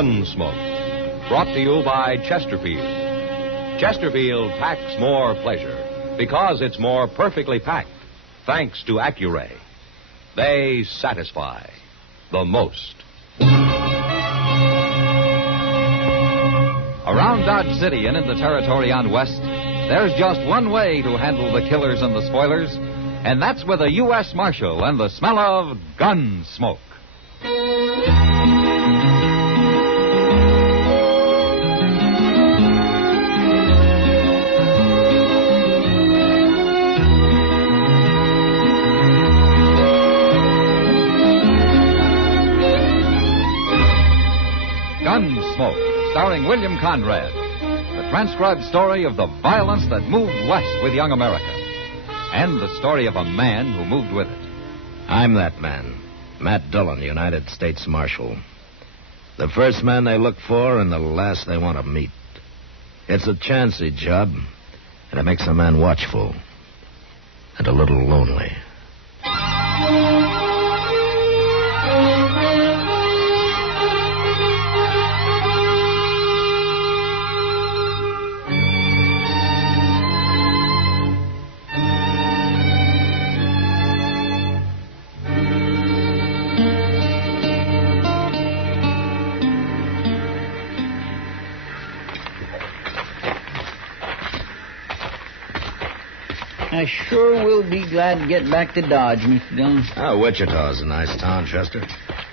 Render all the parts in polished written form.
Gunsmoke, brought to you by Chesterfield. Chesterfield packs more pleasure because it's more perfectly packed, thanks to Accuray. They satisfy the most. Around Dodge City and in the territory on West, there's just one way to handle the killers and the spoilers, and that's with a U.S. Marshal and the smell of Gunsmoke. Gunsmoke, starring William Conrad. The transcribed story of the violence that moved west with young America. And the story of a man who moved with it. I'm that man, Matt Dillon, United States Marshal. The first man they look for and the last they want to meet. It's a chancy job, and it makes a man watchful and a little lonely. I sure will be glad to get back to Dodge, Mr. Dillon. Oh, Wichita's a nice town, Chester.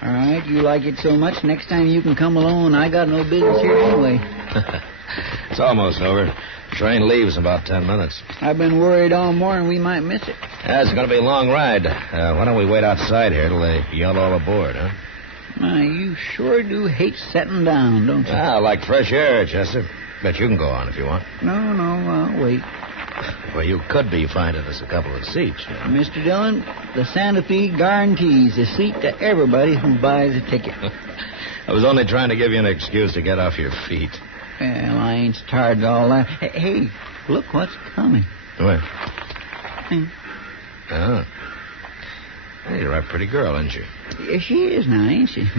All right, you like it so much, next time you can come alone. I got no business here anyway. It's almost over. Train leaves in about 10 minutes. I've been worried all morning we might miss it. Yeah, it's going to be a long ride. Why don't we wait outside here till they yell all aboard, huh? You sure do hate setting down, don't you? I like fresh air, Chester. Bet you can go on if you want. No, I'll wait. Well, you could be finding us a couple of seats. Mr. Dillon, the Santa Fe guarantees a seat to everybody who buys a ticket. I was only trying to give you an excuse to get off your feet. Well, I ain't started all that. Hey, look what's coming. What? Hey. Oh. Hey, you're a pretty girl, aren't you? Yeah, she is now, ain't she?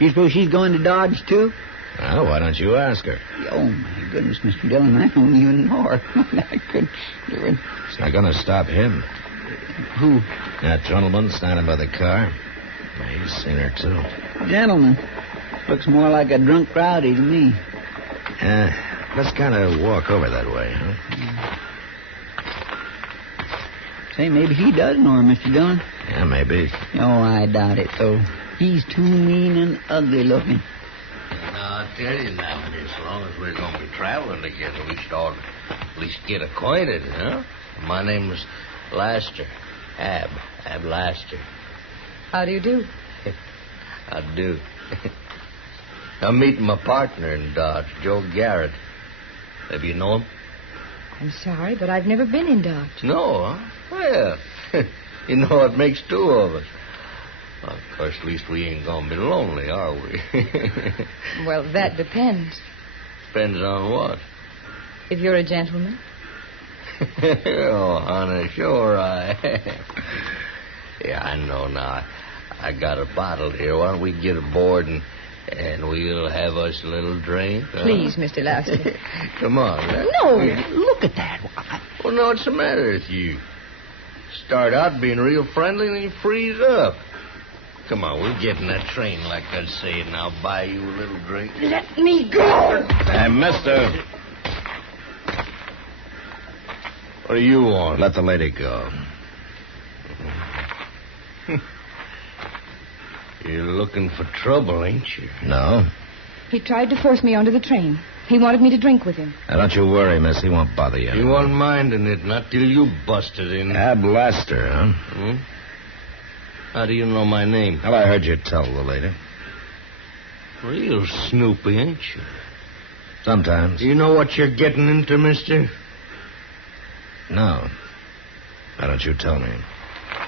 You suppose she's going to Dodge, too? Well, why don't you ask her? Oh, my goodness, Mr. Dillon, I don't even know her. I couldn't do it. It's not going to stop him. Who? That gentleman standing by the car. He's seen her, too. Gentleman? Looks more like a drunk rowdy to me. Let's kind of walk over that way, huh? Say, maybe he does know her, Mr. Dillon. Yeah, maybe. Oh, I doubt it, though. He's too mean and ugly looking. I'll tell you now, as long as we're going to be traveling together, we should all at least get acquainted, huh? My name is Laster. Ab Laster. How do you do? I do. I'm meeting my partner in Dodge, Joe Garrett. Have you known him? I'm sorry, but I've never been in Dodge. No, huh? Well, you know what makes two of us. Well, of course, at least we ain't going to be lonely, are we? Well, that depends. Depends on what? If you're a gentleman. Oh, honey, sure I am. Yeah, I know now. I got a bottle here. Why don't we get aboard and we'll have us a little drink? Huh? Please, Mr. Laster. Come on. No, look at that. Well, no, what's the matter with you? Start out being real friendly and then you freeze up. Come on, we'll get in that train like I said, and I'll buy you a little drink. Let me go. Hey, mister. What do you want? Let the lady go. You're looking for trouble, ain't you? No. He tried to force me onto the train. He wanted me to drink with him. Now, don't you worry, miss. He won't bother you. He wasn't minding it, not till you busted in. Ab Laster, huh? Hmm? How do you know my name? Well, I heard you tell the lady. Real snoopy, ain't you? Sometimes. Do you know what you're getting into, mister? No. Why don't you tell me?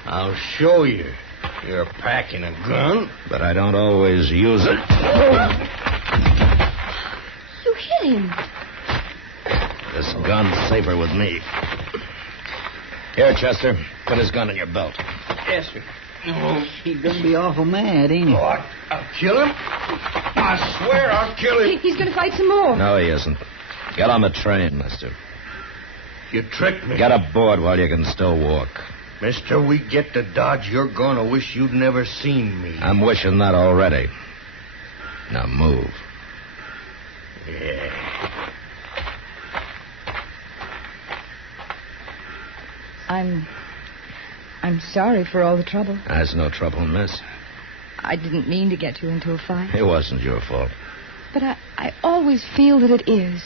I'll show you. You're packing a gun. But I don't always use it. You hit him. This gun's safer with me. Here, Chester. Put his gun in your belt. Yes, sir. He's going to be awful mad, ain't he? Oh, I'll kill him. I swear I'll kill him. He's going to fight some more. No, he isn't. Get on the train, mister. You tricked me. Get aboard while you can still walk. Mister, we get to Dodge, you're going to wish you'd never seen me. I'm wishing that already. Now move. Yeah. I'm sorry for all the trouble. That's no trouble, miss. I didn't mean to get you into a fight. It wasn't your fault. But I always feel that it is.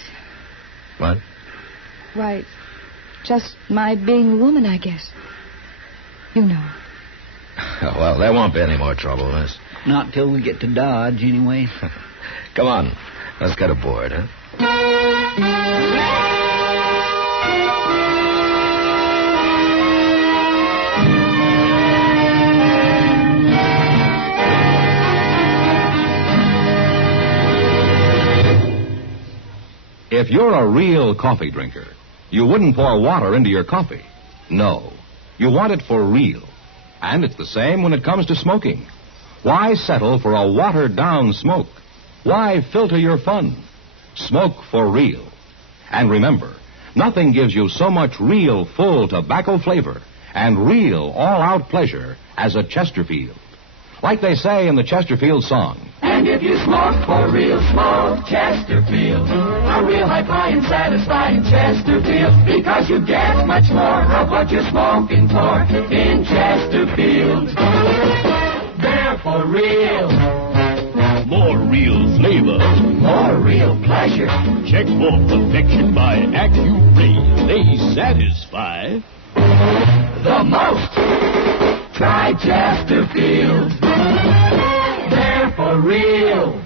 What? Why, just my being a woman, I guess. You know. Well, there won't be any more trouble, miss. Not till we get to Dodge, anyway. Come on. Let's get aboard, huh? If you're a real coffee drinker, you wouldn't pour water into your coffee. No. You want it for real. And it's the same when it comes to smoking. Why settle for a watered-down smoke? Why filter your fun? Smoke for real. And remember, nothing gives you so much real, full tobacco flavor and real, all-out pleasure as a Chesterfield. Like they say in the Chesterfield song. And if you smoke for real, smoke Chesterfield. A real high-flying, satisfying Chesterfield. Because you get much more of what you're smoking for in Chesterfield. They're for real. More real flavor. More real pleasure. Check for perfection by Accuray. They satisfy the most. Try Chesterfield. They're for real.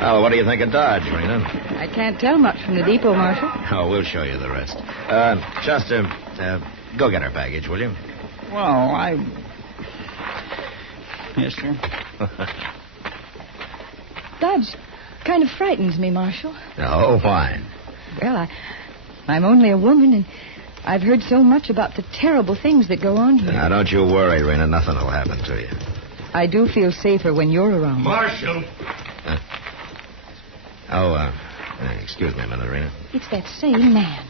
Well, what do you think of Dodge, Rena? I can't tell much from the depot, Marshal. Oh, we'll show you the rest. Chester, go get our baggage, will you? Well, Yes, sir. Dodge kind of frightens me, Marshal. Oh, why? Well, I'm only a woman, and I've heard so much about the terrible things that go on here. Now, don't you worry, Rena. Nothing will happen to you. I do feel safer when you're around. Marshal. Excuse me a minute, Rena. It's that same man.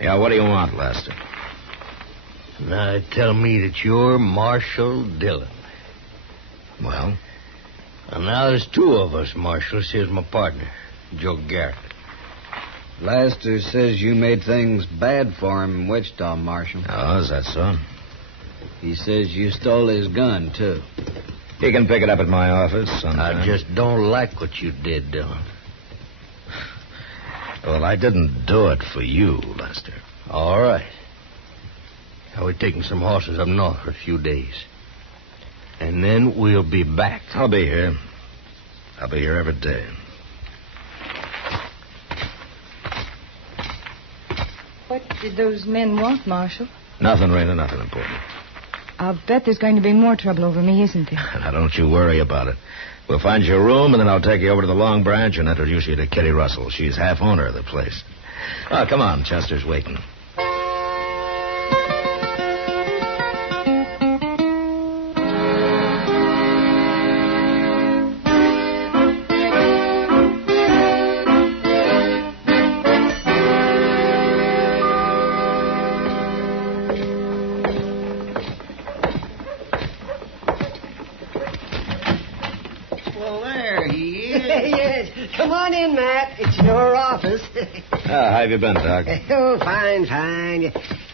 Yeah, what do you want, Lester? Now, tell me that you're Marshal Dillon. Well? And now there's two of us, Marshal. Here's my partner, Joe Garrett. Lester says you made things bad for him in Wichita, Marshal. Oh, is that so? He says you stole his gun, too. He can pick it up at my office sometime. I just don't like what you did, Dillon. Well, I didn't do it for you, Lester. All right. Now, we're taking some horses up north for a few days. And then we'll be back. I'll be here. I'll be here every day. What did those men want, Marshal? Nothing, Rena, nothing important. I'll bet there's going to be more trouble over me, isn't there? Now, don't you worry about it. We'll find you a room, and then I'll take you over to the Long Branch and introduce you to Kitty Russell. She's half owner of the place. Oh, come on. Chester's waiting. Come on in, Matt. It's your office. How have you been, Doc? Oh, fine.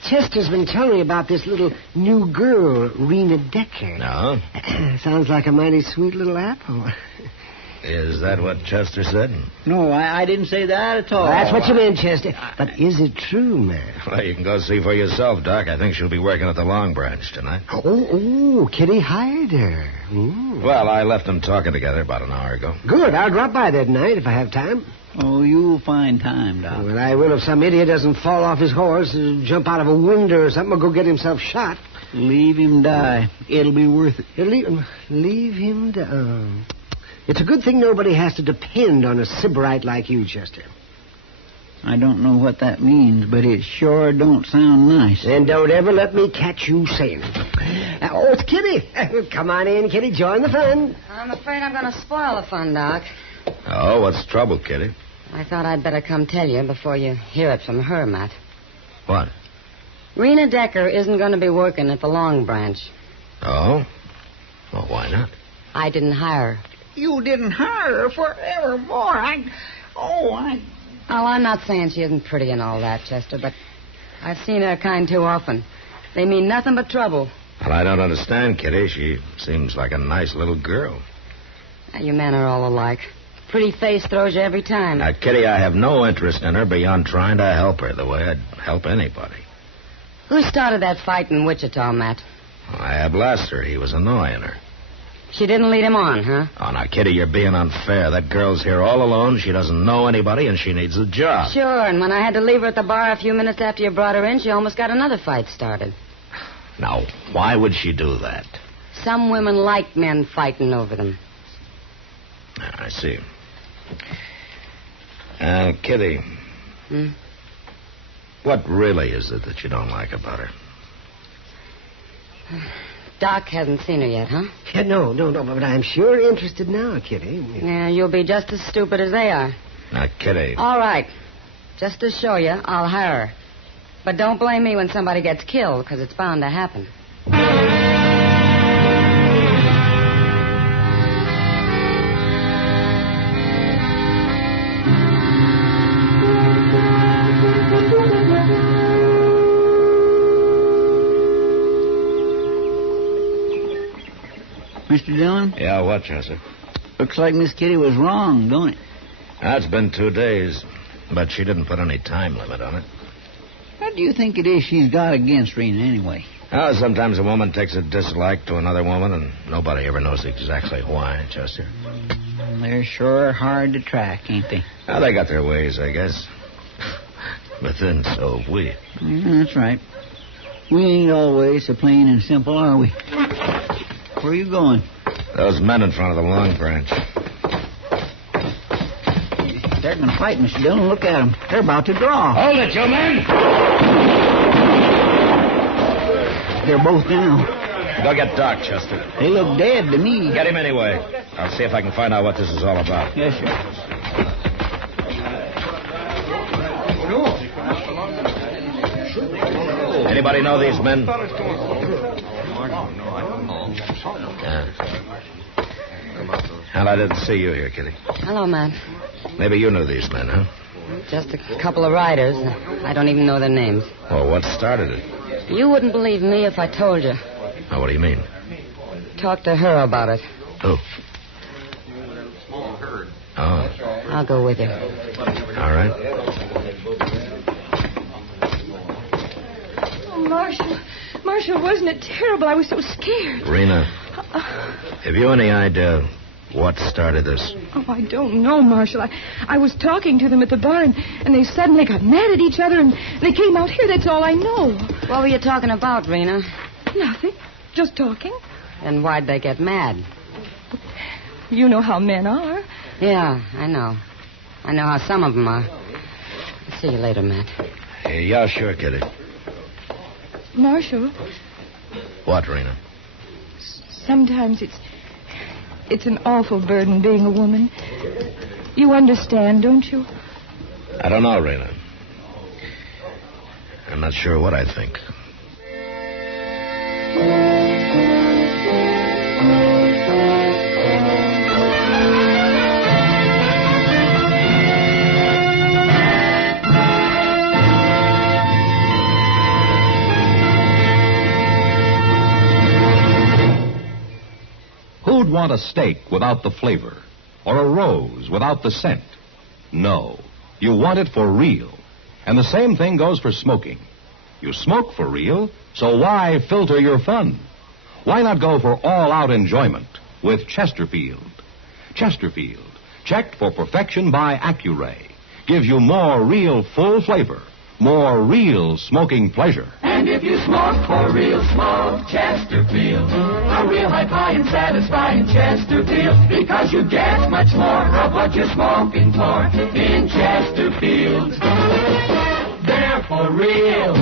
Chester's been telling me about this little new girl, Rena Decker. No? Sounds like a mighty sweet little apple. Is that what Chester said? No, I didn't say that at all. That's what you meant, Chester. But is it true, man? Well, you can go see for yourself, Doc. I think she'll be working at the Long Branch tonight. Oh, Kitty hired her. Mm. Well, I left them talking together about an hour ago. Good. I'll drop by there tonight if I have time. Oh, you'll find time, Doc. Well, I will if some idiot doesn't fall off his horse, jump out of a window or something, or go get himself shot. Leave him die. It'll be worth it. Leave him die. It's a good thing nobody has to depend on a sybarite like you, Chester. I don't know what that means, but it sure don't sound nice. Then don't ever let me catch you saying it. Oh, it's Kitty. Come on in, Kitty. Join the fun. I'm afraid I'm going to spoil the fun, Doc. Oh, what's the trouble, Kitty? I thought I'd better come tell you before you hear it from her, Matt. What? Rena Decker isn't going to be working at the Long Branch. Oh? Well, why not? I didn't hire her. You didn't hire her forevermore. Oh, I'm not saying she isn't pretty and all that, Chester, but I've seen her kind too often. They mean nothing but trouble. Well, I don't understand, Kitty. She seems like a nice little girl. You men are all alike. Pretty face throws you every time. Now, Kitty, I have no interest in her beyond trying to help her the way I'd help anybody. Who started that fight in Wichita, Matt? Well, I had Lester. He was annoying her. She didn't lead him on, huh? Oh, now, Kitty, you're being unfair. That girl's here all alone. She doesn't know anybody, and she needs a job. Sure, and when I had to leave her at the bar a few minutes after you brought her in, she almost got another fight started. Now, why would she do that? Some women like men fighting over them. I see. Kitty. What really is it that you don't like about her? Doc hasn't seen her yet, huh? Yeah, no, but I'm sure interested now, Kitty. Yeah, you'll be just as stupid as they are. Now, Kitty. All right. Just to show you, I'll hire her. But don't blame me when somebody gets killed, because it's bound to happen. Mr. Dillon? Yeah, what, Chester? Looks like Miss Kitty was wrong, don't it? It's been 2 days, but she didn't put any time limit on it. What do you think it is she's got against Rena, anyway? Oh, sometimes a woman takes a dislike to another woman, and nobody ever knows exactly why, Chester. They're sure hard to track, ain't they? Well, they got their ways, I guess. But then so have we. That's right. We ain't always so plain and simple, are we? Where are you going? Those men in front of the Long Branch. They're going to fight, Mr. Dillon. Look at them. They're about to draw. Hold it, you men! They're both down. Go get Doc, Chester. They look dead to me. Get him anyway. I'll see if I can find out what this is all about. Yes, sir. Anybody know these men? Well, I didn't see you here, Kitty. Hello, Matt. Maybe you knew these men, huh? Just a couple of riders. I don't even know their names. Well, what started it? You wouldn't believe me if I told you. Oh, what do you mean? Talk to her about it. Who? Oh. I'll go with you. All right. Oh, Marshal, wasn't it terrible? I was so scared. Rena, have you any idea what started this? Oh, I don't know, Marshal. I was talking to them at the bar, and they suddenly got mad at each other, and they came out here. That's all I know. What were you talking about, Rena? Nothing. Just talking. And why'd they get mad? You know how men are. Yeah, I know. I know how some of them are. I'll see you later, Matt. Yeah, sure, Kitty. Marshal, What, Rena? sometimes it's an awful burden being a woman. You understand, don't you? I don't know, Rena. I'm not sure what I think. Who'd want a steak without the flavor? or a rose without the scent. No, you want it for real. And the same thing goes for smoking. You smoke for real, so why filter your fun? Why not go for all-out enjoyment with Chesterfield? Chesterfield, checked for perfection by Accuray, gives you more real full flavor, more real smoking pleasure. And if you smoke for real, smoke Chesterfield. A real high and satisfying Chesterfield. Because you get much more of what you're smoking for in Chesterfield. They're for real.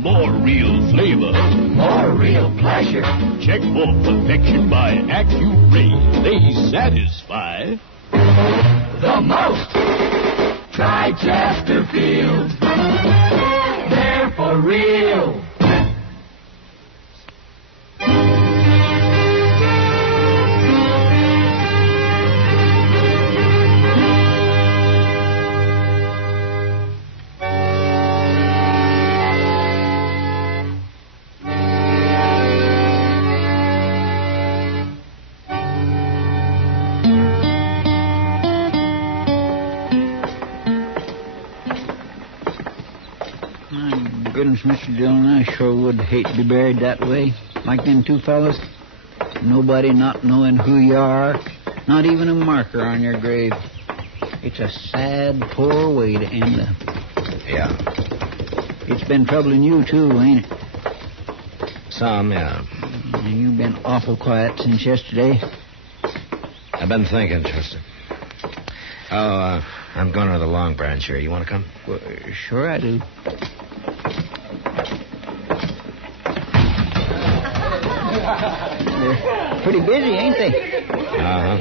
More real flavor. More real pleasure. Check for perfection by Accuray. They satisfy the most. Try Chesterfield. They're for real. Goodness, Mr. Dillon, I sure would hate to be buried that way. Like them two fellas. Nobody not knowing who you are. Not even a marker on your grave. It's a sad, poor way to end up. Yeah. It's been troubling you, too, ain't it? Some, yeah. You've been awful quiet since yesterday. I've been thinking, Chester. Oh, I'm going to the Long Branch here. You want to come? Well, sure I do. They're pretty busy, ain't they? Uh-huh.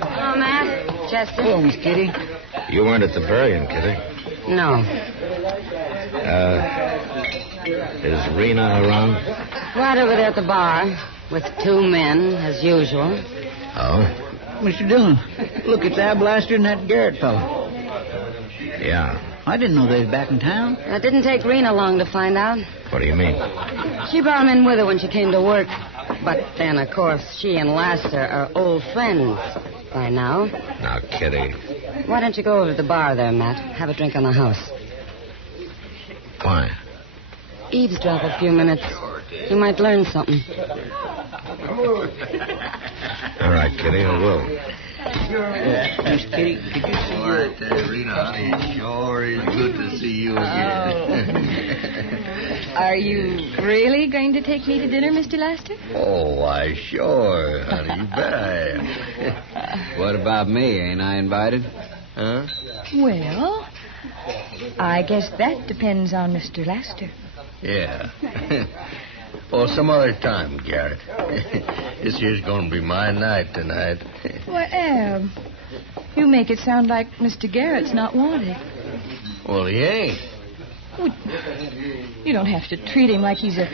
Hello, Matt. Chester. Hello, Miss Kitty. You weren't at the burying, Kitty. No. Is Rena around? Right over there at the bar with two men, as usual. Oh? Mr. Dillon, look, it's Ab Laster and that Garrett fellow. Yeah. I didn't know they was back in town. It didn't take Rena long to find out. What do you mean? She brought him in with her when she came to work. But then, of course, she and Laster are old friends by now. Now, Kitty. Why don't you go over to the bar there, Matt? Have a drink on the house. Why? Eavesdrop a few minutes. You might learn something. All right, Kitty, I will. Miss Kitty, did you see your... Rena, it sure is good to see you again. Are you really going to take me to dinner, Mr. Laster? Oh, why, sure, honey. You bet I am. What about me? Ain't I invited? Huh? Well, I guess that depends on Mr. Laster. Yeah. Well, some other time, Garrett. This here's going to be my night tonight. Why, Ab, you make it sound like Mr. Garrett's not wanted. Well, he ain't. Well, you don't have to treat him like he's a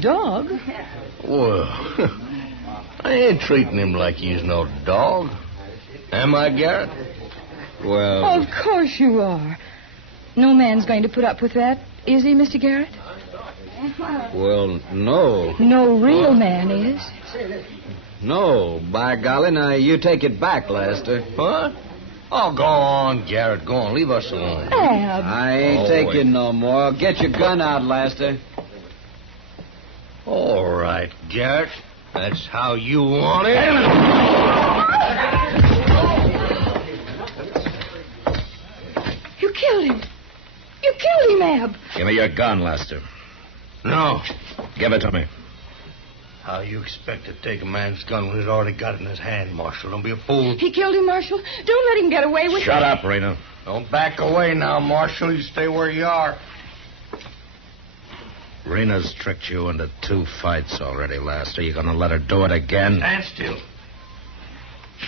dog. Well, I ain't treating him like he's no dog. Am I, Garrett? Well... Of course you are. No man's going to put up with that, is he, Mr. Garrett? Well, no. No real man is. No, by golly, now you take it back, Lester. What? Oh, go on, Garrett. Go on. Leave us alone. Ab. I ain't taking no more. Get your gun out, Lester. All right, Garrett. That's how you want it. You killed him. You killed him, Ab. Give me your gun, Lester. No. Give it to me. How you expect to take a man's gun when he's already got it in his hand, Marshal? Don't be a fool. He killed him, Marshal. Don't let him get away with it. Shut up, Rena. Don't back away now, Marshal. You stay where you are. Rena's tricked you into 2 fights already, Lester. You gonna let her do it again? Stand still.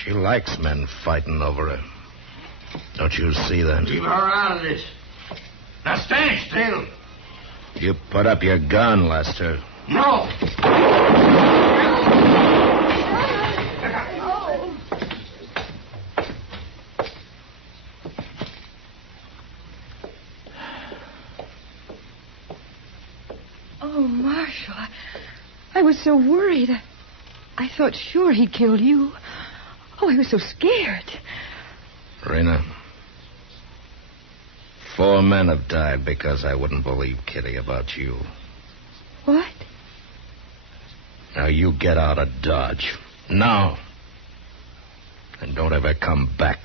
She likes men fighting over her. Don't you see that? Leave her out of this. Now stand still. You put up your gun, Lester. No. Oh, Marshal, I was so worried. I thought sure he killed you. Oh, I was so scared. Rena, 4 men have died because I wouldn't believe Kitty about you. What? Now you get out of Dodge. Now. And don't ever come back.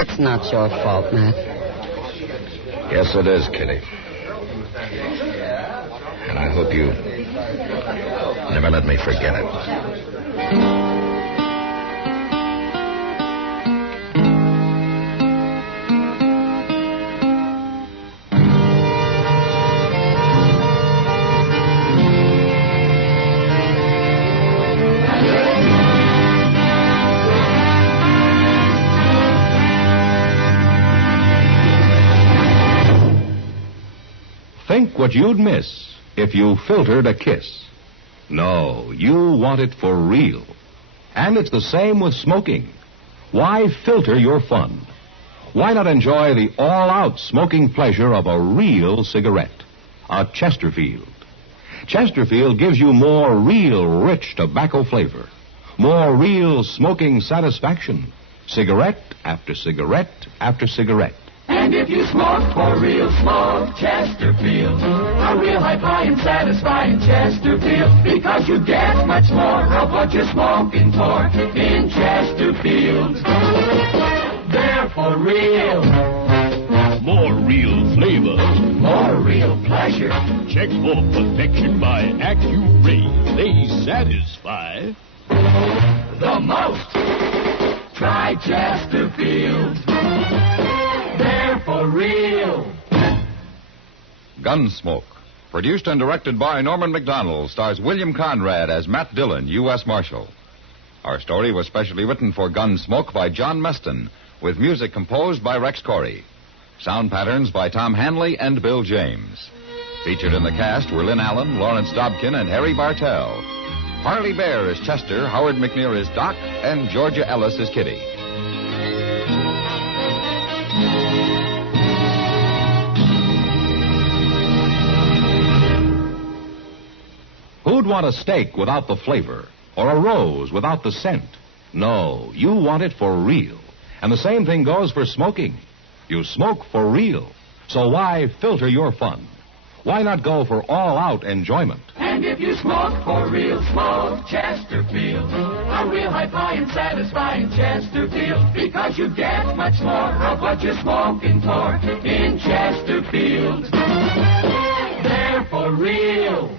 It's not your fault, Matt. Yes, it is, Kitty. And I hope you never let me forget it. Think what you'd miss if you filtered a kiss. No, you want it for real. And it's the same with smoking. Why filter your fun? Why not enjoy the all-out smoking pleasure of a real cigarette? A Chesterfield. Chesterfield gives you more real, rich tobacco flavor. More real smoking satisfaction. Cigarette after cigarette after cigarette. And if you smoke for real, smoke Chesterfield. A real high-flying, satisfying Chesterfield. Because you get much more of what you're smoking for in Chesterfield. They're for real. More real flavor. More real pleasure. Check for perfection by Accuray. They satisfy the most. Try Chesterfield. They're for real. Gunsmoke, produced and directed by Norman Macdonnell, stars William Conrad as Matt Dillon, U.S. Marshal. Our story was specially written for Gunsmoke by John Meston, with music composed by Rex Corey. Sound patterns by Tom Hanley and Bill James. Featured in the cast were Lynn Allen, Lawrence Dobkin, and Harry Bartell. Harley Bear is Chester, Howard McNear is Doc, and Georgia Ellis is Kitty. Who'd want a steak without the flavor? Or a rose without the scent? No, you want it for real. And the same thing goes for smoking. You smoke for real. So why filter your fun? Why not go for all-out enjoyment? And if you smoke for real, smoke Chesterfield. A real high-flying, satisfying Chesterfield. Because you get much more of what you're smoking for in Chesterfield. They're for real.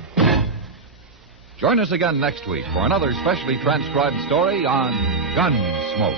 Join us again next week for another specially transcribed story on Gunsmoke.